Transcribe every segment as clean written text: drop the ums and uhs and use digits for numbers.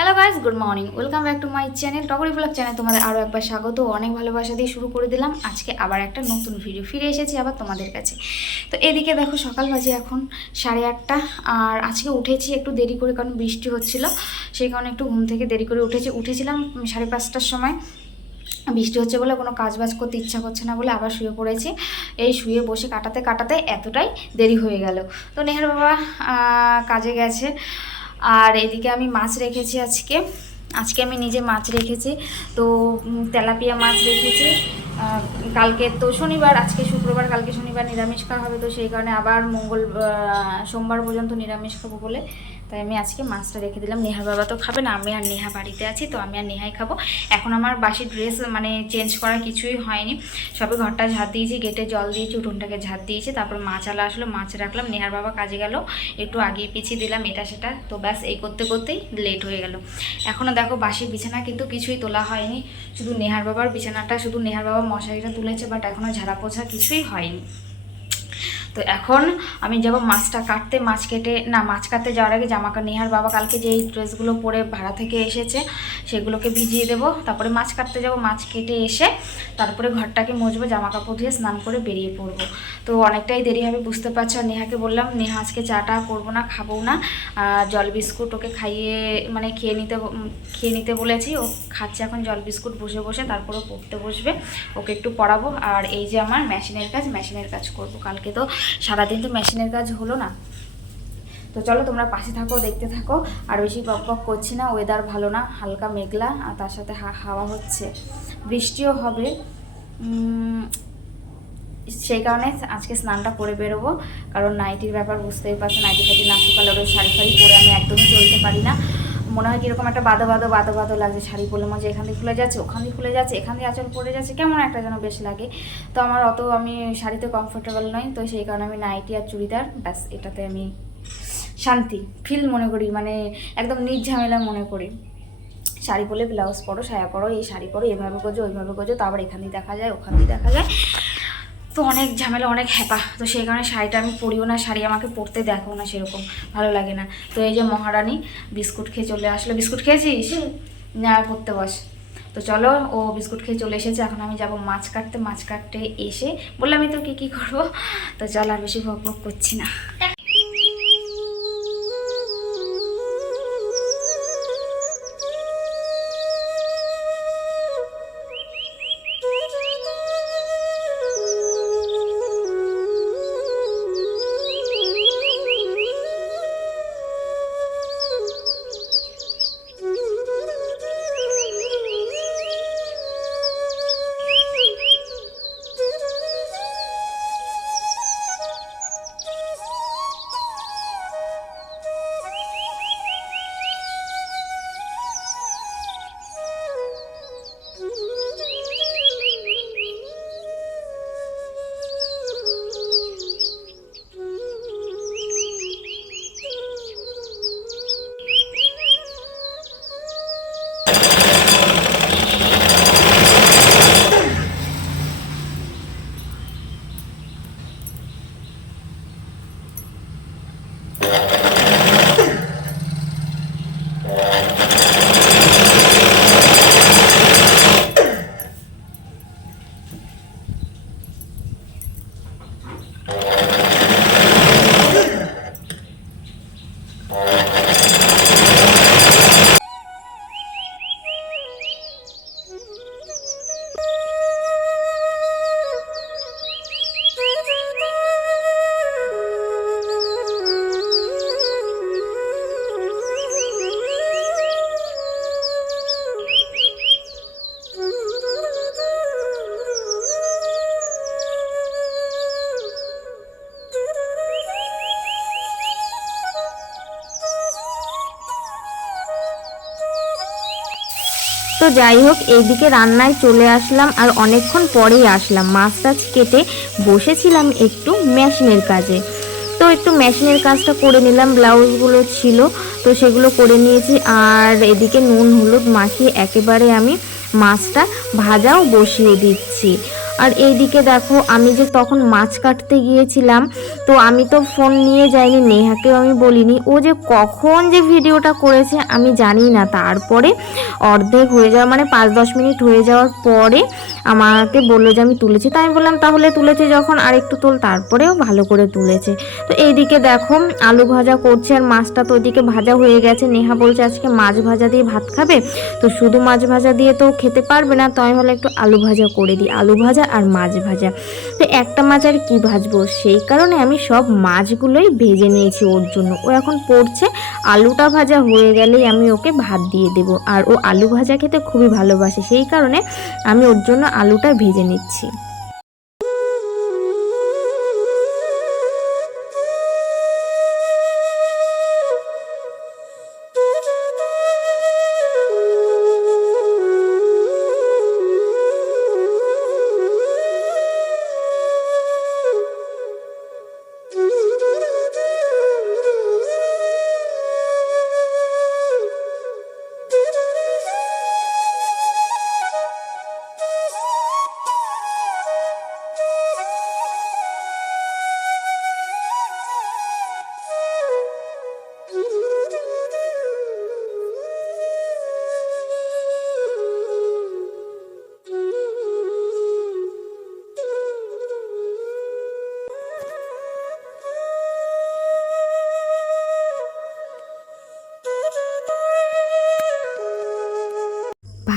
Hello guys, good morning. Welcome back to my channel Togori blog channel. তোমাদের আরও একবার স্বাগত। অনেক ভালোবাসা দিয়ে শুরু করে দিলাম আজকে আবার একটা নতুন ভিডিও। ফিরে এসেছি আবার তোমাদের কাছে। তো এদিকে দেখো সকাল বাজে এখন 8:30। আর আজকে উঠেছি একটু দেরি করে, কারণ বৃষ্টি হচ্ছিল, সেই কারণে একটু ঘুম থেকে দেরি করে উঠেছিলাম 5:30টার সময়। বৃষ্টি হচ্ছে বলে কোনো কাজ বাজ করতে ইচ্ছা করছে না বলে আবার শুয়ে পড়েছি। এই শুয়ে বসে কাটাতে কাটাতে এতটাই দেরি হয়ে গেল। তো নেহার বাবা কাজে গেছে। আর এদিকে আমি মাছ রেখেছি আজকে আমি নিজে মাছ রেখেছি। তো তেলাপিয়া মাছ রেখেছি। কালকে তো শনিবার, আজকে শুক্রবার, কালকে শনিবার নিরামিষ খাওয়া হবে। তো সেই কারণে আবার সোমবার পর্যন্ত নিরামিষ খাবো বলে তাই আমি আজকে মাছটা রেখে দিলাম। নেহার বাবা তো খাবে না, আমি আর নেহা বাড়িতে আছি, তো আমি আর নেহাই খাবো। এখন আমার বাসি ড্রেস চেঞ্জ করার কিছুই হয়নি। সবে ঘরটা ঝাড় দিয়েছি, গেটে জল দিয়েছি, উঠোনটাকে ঝাড় দিয়েছি, তারপর মাছ আলা আসলো, মাছ রাখলাম। নেহার বাবা কাজে গেল, একটু আগিয়ে পিছিয়ে দিলাম এটা সেটা। তো ব্যাস এই করতে করতেই লেট হয়ে গেল। এখনও দেখো বাসি বিছানা কিন্তু কিছুই তোলা হয়নি, শুধু নেহার বাবার বিছানাটা, শুধু নেহার বাবা মশারিটা তুলেছে, বাট এখনও ঝাড়া পোছা কিছুই হয়নি। তো এখন আমি যাব মাছটা কাটতে। মাছ কাটতে যাওয়ার আগে নেহার বাবা কালকে যেই ড্রেসগুলো পরে ভাড়া থেকে এসেছে সেগুলোকে ভিজিয়ে দেবো, তারপরে মাছ কাটতে যাব। মাছ কেটে এসে তারপরে ঘরটাকে মুছবো, জামা কাপড় ধুয়ে স্নান করে বেরিয়ে পড়বো। তো অনেকটাই দেরি হবে বুঝতে পারছো। আর নেহাকে বললাম, নেহা আজকে চাটা করবো না, খাবো না, জল বিস্কুট ওকে খেয়ে নিতে বলেছি। ও খাচ্ছে এখন জল বিস্কুট বসে বসে, তারপরে পড়তে বসবে, ওকে একটু পড়াবো। আর এই যে আমার মেশিনের কাজ করব। কালকে তো সারাদিন তো মেশিনের কাজ হলো না। তো চলো তোমরা পাশে থাকো, দেখতে থাকো। আর বেশি বক বক করছি না, ওয়েদার ভালো না, হালকা মেঘলা, আর তার সাথে হাওয়া হচ্ছে, বৃষ্টিও হবে। সেই কারণে আজকে স্নানটা করে বেরোবো, কারণ নাইটির ব্যাপার বুঝতেই পারছো। নাইটি ফাইটি না শুকালে ওই শাড়ি ফাড়ি পরে আমি একদমই চলতে পারি না। মনে হয় কীরকম একটা বাদো লাগছে। শাড়ি পরলে মনে হয় এখান দিয়ে খুলে যাচ্ছে, ওখান দিয়ে খুলে যাচ্ছে, এখান দিয়ে আঁচল পড়ে যাচ্ছে, কেমন একটা যেন বেশ লাগে। তো আমার আমি শাড়িতে কমফোর্টেবল নই, তো সেই কারণে আমি নাইটি আর চুড়িদার, ব্যাস এটাতে আমি শান্তি ফিল মনে করি, একদম নির্ঝামেলা মনে করি। শাড়ি পরলে ব্লাউজ পরো, সায়া পরো, এই শাড়ি পরো, এভাবে গোজো ওইভাবে গোজো, তো আবার এখান দিয়ে দেখা যায় ওখান দিয়ে দেখা যায়, তো অনেক ঝামেলা, অনেক হ্যাপা। তো সেই কারণে শাড়িটা আমি পরিও না, শাড়ি আমাকে পরতে দেখো না, সেরকম ভালো লাগে না। তো এই যে মহারানী বিস্কুট খেয়ে চলে আসলো। বিস্কুট খেয়েছিস? না, পড়তে বস। তো চলো, ও বিস্কুট খেয়ে চলে এসেছে। এখন আমি যাব মাছ কাটতে এসে বললাম আমি তো কী করবো। তো চল আর বেশি ভক ভক করছি না। তো যাই হোক, এইদিকে রান্নায় চলে আসলাম, আর অনেকক্ষণ পরেই আসলাম। মাছ টাছ কেটে বসেছিলাম একটু মেশিনের কাজে। তো একটু মেশিনের কাজটা করে নিলাম, ব্লাউজগুলো ছিল তো সেগুলো করে নিয়েছি। আর এদিকে নুন হলুদ মাখিয়ে একেবারে আমি মাছটা ভাজাও বসিয়ে দিচ্ছি। আর এইদিকে দেখো আমি যে তখন মাছ কাটতে গিয়েছিলাম, তো আমি তো ফোন নিয়ে যাইনি, নেহাকেও আমি বলিনি, ও যে কখন যে ভিডিওটা করেছে আমি জানি না। তারপরে অর্ধেক হয়ে যাওয়া মানে 5-10 মিনিট হয়ে যাওয়ার পরে আমাকে বললো যে আমি তুলেছি। তাই আমি বললাম তাহলে তুলেছি যখন আর একটু তোল, তারপরেও ভালো করে তুলেছে। তো এইদিকে দেখো আলু ভাজা করছে, আর মাছটা তো ওইদিকে ভাজা হয়ে গেছে। নেহা বলছে আজকে মাছ ভাজা দিয়ে ভাত খাবে, তো শুধু মাছ ভাজা দিয়ে তো খেতে পারবে না, তো আমি বলে একটু আলু ভাজা করে দিই, আলু ভাজা আর মাছ ভাজা। তো একটা মাছ আর কি ভাজবো, সেই কারণে আমি সব মাছগুলোই ভেজে নিয়েছি ওর জন্য। ও এখন পড়ছে, আলুটা ভাজা হয়ে গেলেই আমি ওকে ভাত দিয়ে দেবো। আর ও আলু ভাজা খেতে খুবই ভালোবাসে, সেই কারণে আমি ওর জন্য আলুটা ভেজে নিচ্ছি।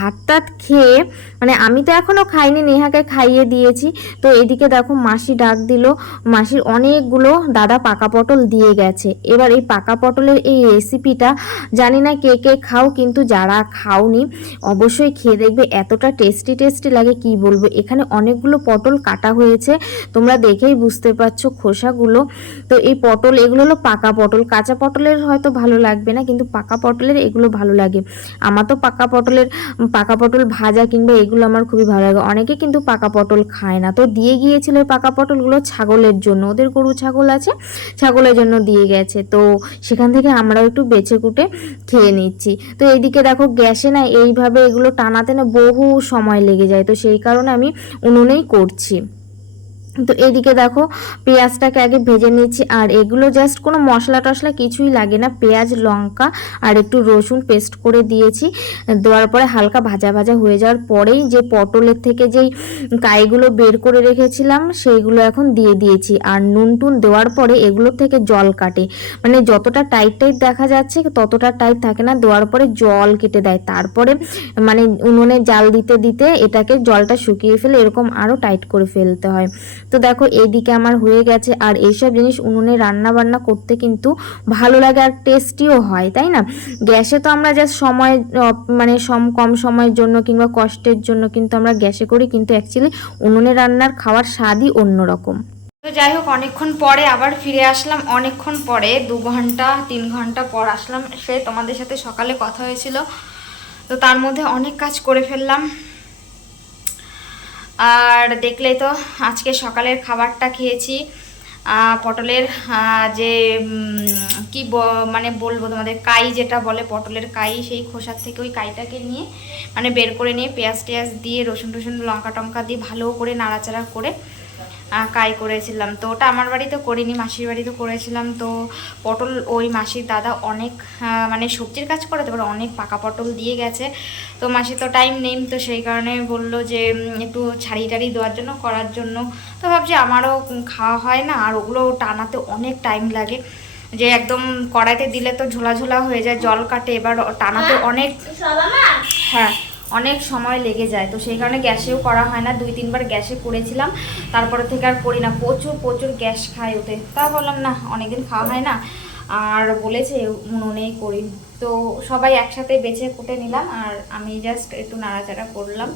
ভাত টাত খেয়ে মানে আমি তো এখনও খাইনি, নেহাকে খাইয়ে দিয়েছি। তো এদিকে দেখো মাসি ডাক দিল, মাসির অনেকগুলো দাদা পাকা পটল দিয়ে গেছে। এবার এই পাকা পটলের এই রেসিপিটা জানি না কে কে খাও, কিন্তু যারা খাওনি অবশ্যই খেয়ে দেখবে, এতটা টেস্টি টেস্টি লাগে কি বলবো। এখানে অনেকগুলো পটল কাটা হয়েছে, তোমরা দেখেই বুঝতে পারছো খোসাগুলো। তো এই পটল এগুলো হলো পাকা পটল, কাঁচা পটলের হয়তো ভালো লাগবে না, কিন্তু পাকা পটলের এগুলো ভালো লাগে। আমার তো পাকা পটল ভাজা কিংবা এগুলো আমার খুবই ভালো লাগে। অনেকে কিন্তু পাকা পটল খায় না, তো দিয়ে গিয়েছিল এই পাকা পটলগুলো ছাগলের জন্য, ওদের গরু ছাগল আছে, ছাগলের জন্য দিয়ে গেছে। তো সেখান থেকে আমরাও একটু বেছে কুটে খেয়ে নিচ্ছি। তো এইদিকে দেখো গ্যাসে না এইভাবে এগুলো টানাতে না বহু সময় লেগে যায়, তো সেই কারণে আমি উনুনেই করছি। তো এদিকে দেখো পেঁয়াজটাকে আগে ভেজে নিচ্ছি, আর এগুলো জাস্ট কোনো মশলা টশলা কিছুই লাগে না, পেঁয়াজ লঙ্কা আর একটু রসুন পেস্ট করে দিয়েছি। দেওয়ার পরে হালকা ভাজা ভাজা হয়ে যাওয়ার পরেই যে পটলের থেকে যেই কাইগুলো বের করে রেখেছিলাম সেইগুলো এখন দিয়ে দিয়েছি। আর নুন টুন দেওয়ার পরে এগুলোর থেকে জল কাটে, মানে যতটা টাইট টাইট দেখা যাচ্ছে ততটা টাইট থাকে না, দেওয়ার পরে জল কেটে দেয়। তারপরে মানে উনুনে জাল দিতে দিতে এটাকে জলটা শুকিয়ে ফেলে এরকম আরও টাইট করে ফেলতে হয়। তো দেখো এইদিকে আমার হয়ে গেছে। আর এইসব জিনিস উনুনে রান্না বান্না করতে কিন্তু ভালো লাগে আর টেস্টিও হয়, তাই না? গ্যাসে তো আমরা জাস্ট সময় মানে কম সময়ের জন্য কিংবা কষ্টের জন্য কিন্তু আমরা গ্যাসে করি, কিন্তু অ্যাকচুয়ালি উনুনে রান্নার খাওয়ার স্বাদই অন্যরকম। তো যাই হোক অনেকক্ষণ পরে আবার ফিরে আসলাম, অনেকক্ষণ পরে 2 ঘন্টা 3 ঘন্টা পর আসলাম। সে তোমাদের সাথে সকালে কথা হয়েছিল, তো তার মধ্যে অনেক কাজ করে ফেললাম। আর দেখলেই তো আজকে সকালের খাবারটা খেয়েছি পটলের যে কি মানে বলবো তোমাদের, কাই যেটা বলে পটলের কাই, সেই খোসার থেকে ওই কাইটাকে নিয়ে মানে বের করে নিয়ে পেঁয়াজ টেয়াজ দিয়ে রসুন টসুন লঙ্কা টঙ্কা দিয়ে ভালো করে নাড়াচাড়া করে কাই করেছিলাম। তো ওটা আমার বাড়িতে করিনি, মাসির বাড়িতে করেছিলাম। তো পটল ওই মাসির দাদা অনেক মানে সবজির কাজ করে, তারপরে অনেক পাকা পটল দিয়ে গেছে। তো মাসি তো টাইম নেই, তো সেই কারণে বললো যে একটু ছাড়ি টাড়ি দেওয়ার জন্য করার জন্য। তো ভাবছি আমারও খাওয়া হয় না, আর ওগুলো টানাতে অনেক টাইম লাগে, যে একদম কড়াইতে দিলে তো ঝোলা ঝোলা হয়ে যায়, জল কাটে, এবার টানাতে অনেক হ্যাঁ অনেক সময় লেগে যায়। তো সেই কারণে গ্যাসেও করা হয় না, 2-3 বার গ্যাসে করেছিলাম, তারপরে থেকে আর করি না, প্রচুর প্রচুর গ্যাস খায় ওতে। তা বললাম না অনেকদিন খাওয়া হয় না, আর বলেছে উনুনেই করি। তো সবাই একসাথে বেছে কুটে নিলাম, আর আমি জাস্ট একটু নাড়াচাড়া করলাম।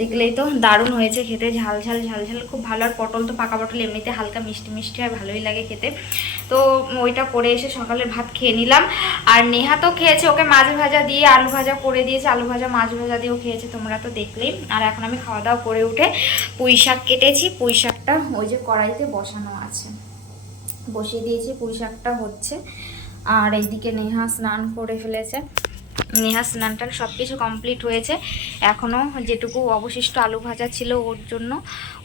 দেখলেই তো দারুণ হয়েছে খেতে, ঝাল ঝাল ঝাল ঝাল খুব ভালো। আর পটল তো পাকা পটল এমনিতে হালকা মিষ্টি মিষ্টি আর ভালোই লাগে খেতে। তো ওইটা করে এসে সকালের ভাত খেয়ে নিলাম। আর নেহা তো খেয়েছে, ওকে মাছ ভাজা দিয়ে আলু ভাজা করে দিয়েছে, আলু ভাজা মাছ ভাজা দিয়েও খেয়েছে, তোমরা তো দেখলেই। আর এখন আমি খাওয়া দাওয়া করে উঠে পুঁই শাক কেটেছি, পুঁই শাকটা ওই যে কড়াইতে বসানো আছে, বসিয়ে দিয়েছি, পুঁই শাকটা হচ্ছে। আর এইদিকে নেহা স্নান করে ফেলেছে, নেহা স্নান টান সব কিছু কমপ্লিট হয়েছে। এখনও যেটুকু অবশিষ্ট আলু ভাজা ছিল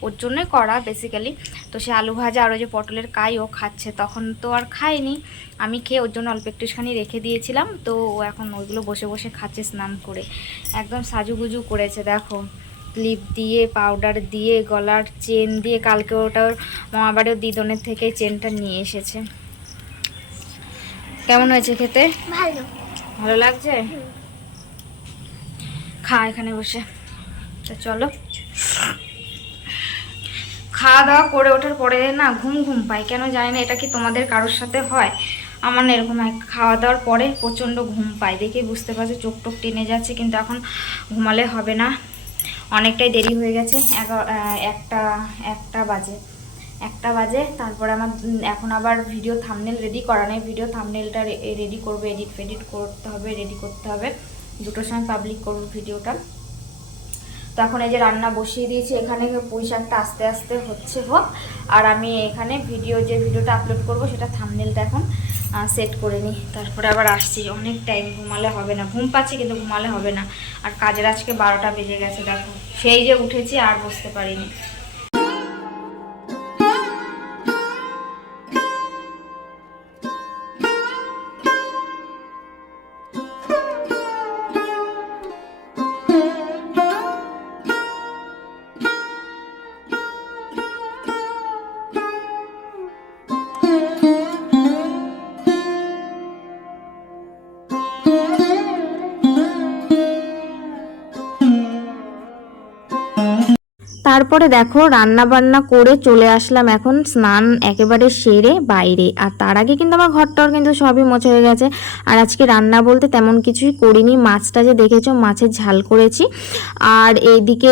ওর জন্যই করা বেসিক্যালি। তো সে আলু ভাজা আর ওই যে পটলের কাই ও খাচ্ছে, তখন তো আর খায়নি, আমি খেয়ে ওর জন্য অল্প একটুখানি রেখে দিয়েছিলাম। তো ও এখন ওইগুলো বসে বসে খাচ্ছে স্নান করে, একদম সাজুগুজু করেছে দেখো, ক্লিপ দিয়ে পাউডার দিয়ে গলার চেন দিয়ে। কালকে ওটা ওর মামাবাড়ির দিদনের থেকে চেনটা নিয়ে এসেছে। কেমন হয়েছে খেতে? ভালো। ভালো লাগছে? খা এখানে বসে। তো চলো, খাওয়া দাওয়া করে ওঠার পরে না ঘুম ঘুম পাই, কেন জানি না, এটা কি তোমাদের কারোর সাথে হয়? আমার না এরকম হয়, খাওয়া দাওয়ার পরে প্রচণ্ড ঘুম পাই, দেখে বুঝতে পারছি চোখ টোক টেনে যাচ্ছে, কিন্তু এখন ঘুমালে হবে না, অনেকটাই দেরি হয়ে গেছে। একটা বাজে। তারপরে আমার এখন আবার ভিডিও থাম্বনেল রেডি করা নেই, ভিডিও থাম্বনেলটা রেডি করবো, এডিট করতে হবে, রেডি করতে হবে, 2টোর সময় পাবলিক করবো ভিডিওটা। তো এখন এই যে রান্না বসিয়ে দিয়েছি, এখানে পুঁই শাকটা আস্তে আস্তে হোক, আর আমি এখানে ভিডিওটা আপলোড করব সেটা থাম্বনেলটা এখন সেট করে নিই, তারপরে আবার আসছি। অনেক টাইম, ঘুমালে হবে না, ঘুম পাচ্ছি কিন্তু ঘুমালে হবে না। আর কাজের আজকে 12টা বেজে গেছে দেখো, সেই যে উঠেছি আর বসতে পারিনি। তারপরে দেখো রান্না বান্না করে চলে আসলাম এখন স্নান একেবারে সেরে বাইরে। আর তার আগে কিন্তু আমার ঘরটার কিন্তু সবই মোছা হয়ে গেছে। আর আজকে রান্না বলতে তেমন কিছুই করিনি, মাছটা যে দেখেছো মাছের ঝাল করেছি। আর এইদিকে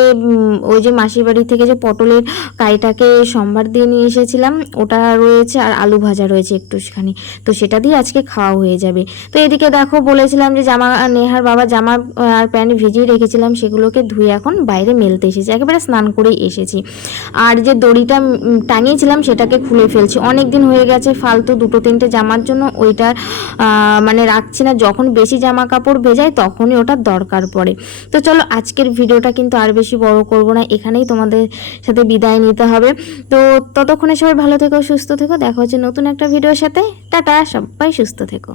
ওই যে মাসির বাড়ি থেকে যে পটলের কাইটাকে সম্বার দিয়ে নিয়ে এসেছিলাম ওটা রয়েছে, আর আলু ভাজা রয়েছে একটুখানি, তো সেটা দিয়ে আজকে খাওয়া হয়ে যাবে। তো এদিকে দেখো বলেছিলাম যে নেহার বাবা জামা আর প্যান্ট ভিজিয়ে রেখেছিলাম, সেগুলোকে ধুয়ে এখন বাইরে মেলতে এসেছি, একেবারে স্নান করে এসেছি। আর যে দড়িটা টাঙিয়েছিলাম সেটাকে খুলে ফেলছি, অনেক দিন হয়ে গেছে ফালতু 2-3টে জামার জন্য ওইটার মানে রাখছি না, যখন বেশি জামা কাপড় ভেজাই তখনই ওটার দরকার পড়ে। তো চলো আজকের ভিডিওটা কিন্তু আর বেশি বড় করব না, এখানেই তোমাদের সাথে বিদায় নিতে হবে। তো ততক্ষণে সবাই ভালো থেকো, সুস্থ থেকো, দেখা হচ্ছে নতুন একটা ভিডিওর সাথে। টাটা, সবাই সুস্থ থেকো।